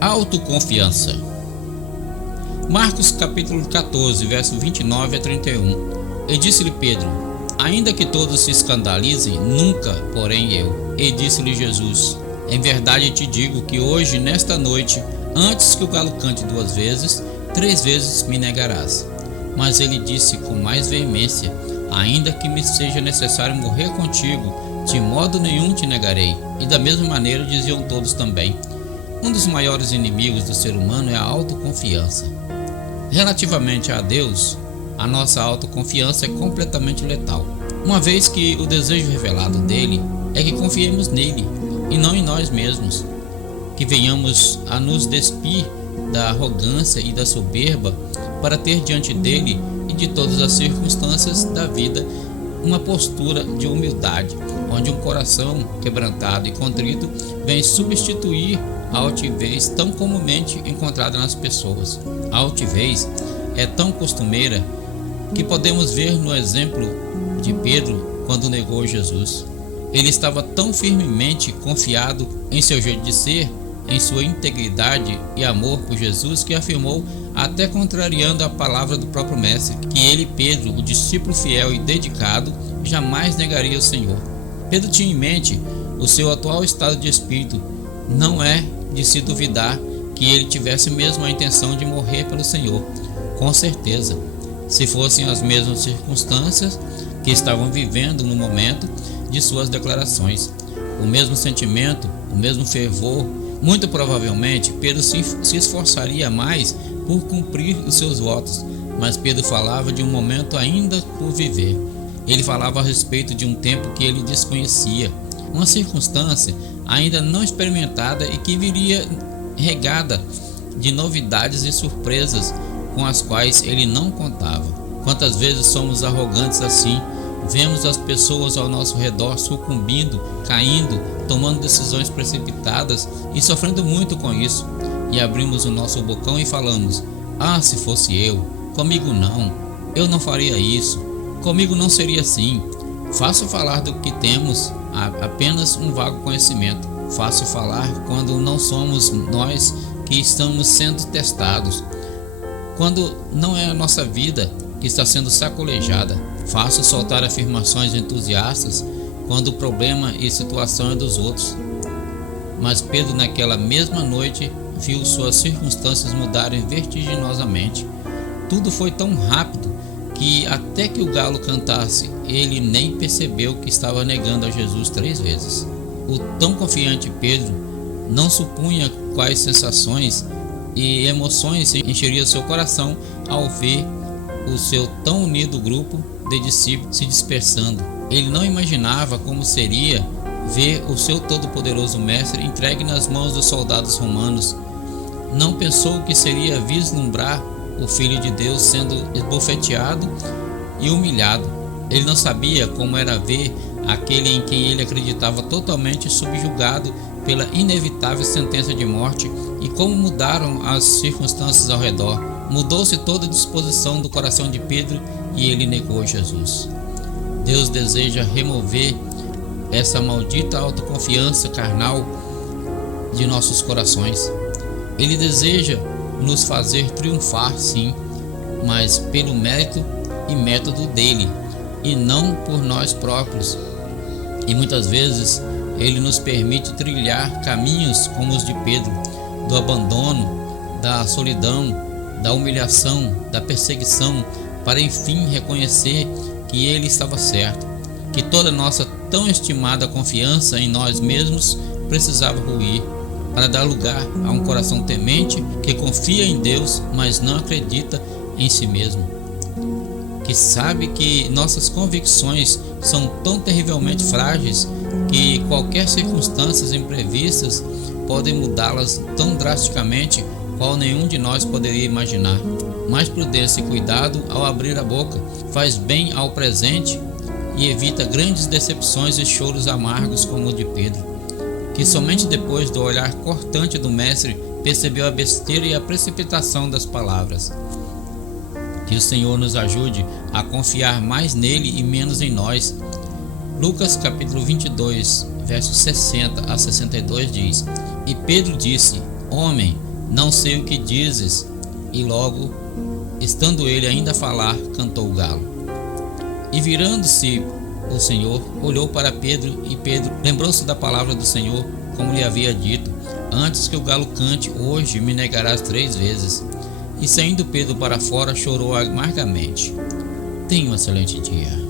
Autoconfiança. Marcos capítulo 14, verso 29 a 31. E disse-lhe Pedro: ainda que todos se escandalizem, nunca, porém eu. E disse-lhe Jesus: em verdade te digo que hoje, nesta noite, antes que o galo cante 2 vezes, 3 vezes me negarás. Mas ele disse com mais veemência: ainda que me seja necessário morrer contigo, de modo nenhum te negarei. E da mesma maneira diziam todos também. Um dos maiores inimigos do ser humano é a autoconfiança. Relativamente a Deus, a nossa autoconfiança é completamente letal, uma vez que o desejo revelado dele é que confiemos nele e não em nós mesmos, que venhamos a nos despir da arrogância e da soberba para ter diante dele e de todas as circunstâncias da vida uma postura de humildade, onde um coração quebrantado e contrito vem substituir a altivez tão comumente encontrada nas pessoas. A altivez é tão costumeira que podemos ver no exemplo de Pedro quando negou Jesus. Ele estava tão firmemente confiado em seu jeito de ser, em sua integridade e amor por Jesus, que afirmou, até contrariando a palavra do próprio Mestre, que ele, Pedro, o discípulo fiel e dedicado, jamais negaria o Senhor. Pedro tinha em mente o seu atual estado de espírito. Não é de se duvidar que ele tivesse mesmo a intenção de morrer pelo Senhor. Com certeza, se fossem as mesmas circunstâncias que estavam vivendo no momento de suas declarações, o mesmo sentimento, o mesmo fervor, muito provavelmente Pedro se esforçaria mais por cumprir os seus votos. Mas Pedro falava de um momento ainda por viver. Ele falava a respeito de um tempo que ele desconhecia, uma circunstância ainda não experimentada e que viria regada de novidades e surpresas com as quais ele não contava. Quantas vezes somos arrogantes assim? Vemos as pessoas ao nosso redor sucumbindo, caindo, tomando decisões precipitadas e sofrendo muito com isso. E abrimos o nosso bocão e falamos: ah, se fosse eu, comigo não, eu não faria isso, comigo não seria assim. Fácil falar do que temos apenas um vago conhecimento. Fácil falar quando não somos nós que estamos sendo testados, quando não é a nossa vida que está sendo sacolejada. Fácil soltar afirmações entusiastas quando o problema e situação é dos outros. Mas Pedro, naquela mesma noite, viu suas circunstâncias mudarem vertiginosamente. Tudo foi tão rápido que até que o galo cantasse, ele nem percebeu que estava negando a Jesus 3 vezes. O tão confiante Pedro não supunha quais sensações e emoções encheria seu coração ao ver o seu tão unido grupo de discípulos se dispersando. Ele não imaginava como seria ver o seu todo-poderoso mestre entregue nas mãos dos soldados romanos. Não pensou que seria vislumbrar o Filho de Deus sendo esbofeteado e humilhado. Ele não sabia como era ver aquele em quem ele acreditava totalmente subjugado pela inevitável sentença de morte, e como mudaram as circunstâncias ao redor. Mudou-se toda a disposição do coração de Pedro e ele negou Jesus. Deus deseja remover essa maldita autoconfiança carnal de nossos corações. Ele deseja nos fazer triunfar, sim, mas pelo mérito e método dele, e não por nós próprios. E muitas vezes ele nos permite trilhar caminhos como os de Pedro, do abandono, da solidão, da humilhação, da perseguição, para enfim reconhecer que ele estava certo, que toda nossa tão estimada confiança em nós mesmos precisava ruir, para dar lugar a um coração temente que confia em Deus, mas não acredita em si mesmo, que sabe que nossas convicções são tão terrivelmente frágeis que qualquer circunstâncias imprevistas podem mudá-las tão drasticamente qual nenhum de nós poderia imaginar. Mais prudência e cuidado ao abrir a boca faz bem ao presente e evita grandes decepções e choros amargos como o de Pedro, que somente depois do olhar cortante do mestre percebeu a besteira e a precipitação das palavras. Que o Senhor nos ajude a confiar mais nele e menos em nós. Lucas capítulo 22, versos 60 a 62 diz: E Pedro disse: Homem, Não sei o que dizes. E logo, estando ele ainda a falar, cantou o galo. E virando-se o Senhor, olhou para Pedro, e Pedro lembrou-se da palavra do Senhor, como lhe havia dito: antes que o galo cante, hoje me negarás 3 vezes. E saindo Pedro para fora, chorou amargamente. Tenha um excelente dia.